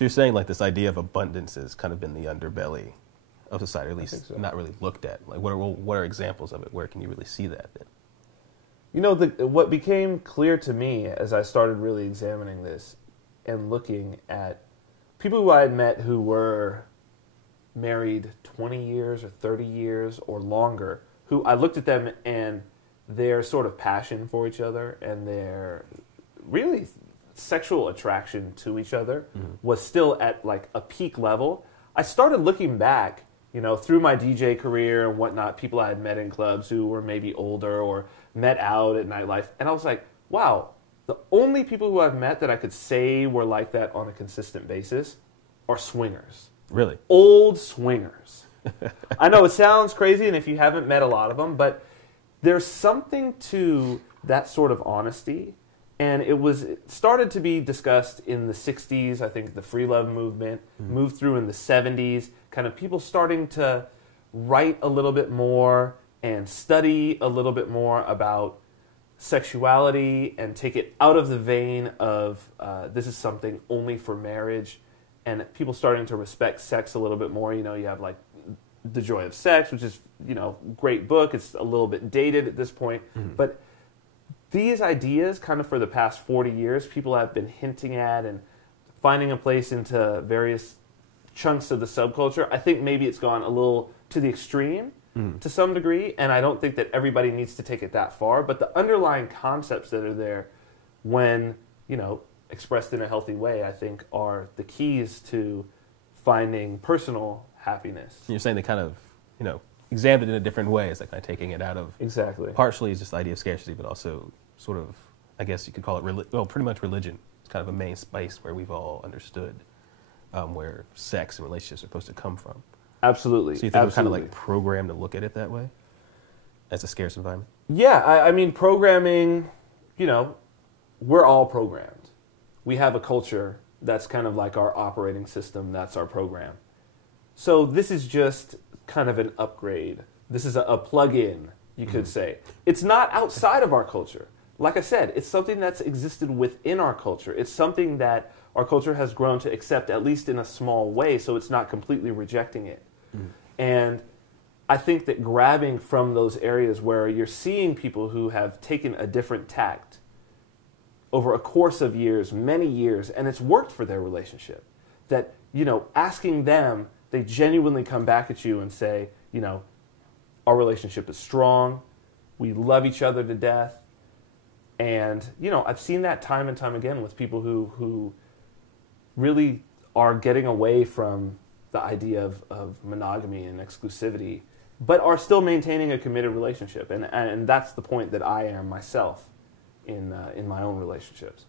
So you're saying like this idea of abundance has kind of been the underbelly of society, or at least not really looked at. Like what are examples of it? Where can you really see that then? You know, what became clear to me as I started really examining this and looking at people who I had met who were married 20 years or 30 years or longer, who I looked at them and their sort of passion for each other and their really sexual attraction to each other was still at like a peak level. I started looking back, you know, through my DJ career and whatnot, people I had met in clubs who were maybe older or met out at nightlife, and I was like, wow, the only people who I've met that I could say were like that on a consistent basis are swingers. Really? Old swingers. I know it sounds crazy, and if you haven't met a lot of them, but there's something to that sort of honesty, and it started to be discussed in the 60s. I think the free love movement moved through in the 70s, kind of people starting to write a little bit more and study a little bit more about sexuality and take it out of the vein of this is something only for marriage, and people starting to respect sex a little bit more. You know, you have like The Joy of Sex, which is, you know, great book. It's a little bit dated at this point, but these ideas kind of for the past 40 years, people have been hinting at and finding a place into various chunks of the subculture. I think maybe it's gone a little to the extreme to some degree, and I don't think that everybody needs to take it that far, but the underlying concepts that are there when, you know, expressed in a healthy way, I think are the keys to finding personal happiness. You're saying they kind of, you know, examined it in a different way. It's like kind of taking it out of partially just the idea of scarcity, but also sort of, I guess you could call it, pretty much religion. It's kind of a main space where we've all understood where sex and relationships are supposed to come from. Absolutely. So you think we're kind of like programmed to look at it that way as a scarce environment? Yeah, I mean, programming, you know, we're all programmed. We have a culture that's kind of like our operating system. That's our program. So this is just kind of an upgrade. This is a plug-in, you could say. It's not outside of our culture. Like I said, it's something that's existed within our culture. It's something that our culture has grown to accept, at least in a small way, so it's not completely rejecting it. And I think that grabbing from those areas where you're seeing people who have taken a different tact over a course of years, many years, and it's worked for their relationship, that, you know, asking them, they genuinely come back at you and say, you know, our relationship is strong, we love each other to death. And, you know, I've seen that time and time again with people who really are getting away from the idea of monogamy and exclusivity, but are still maintaining a committed relationship. And that's the point that I am myself in my own relationships.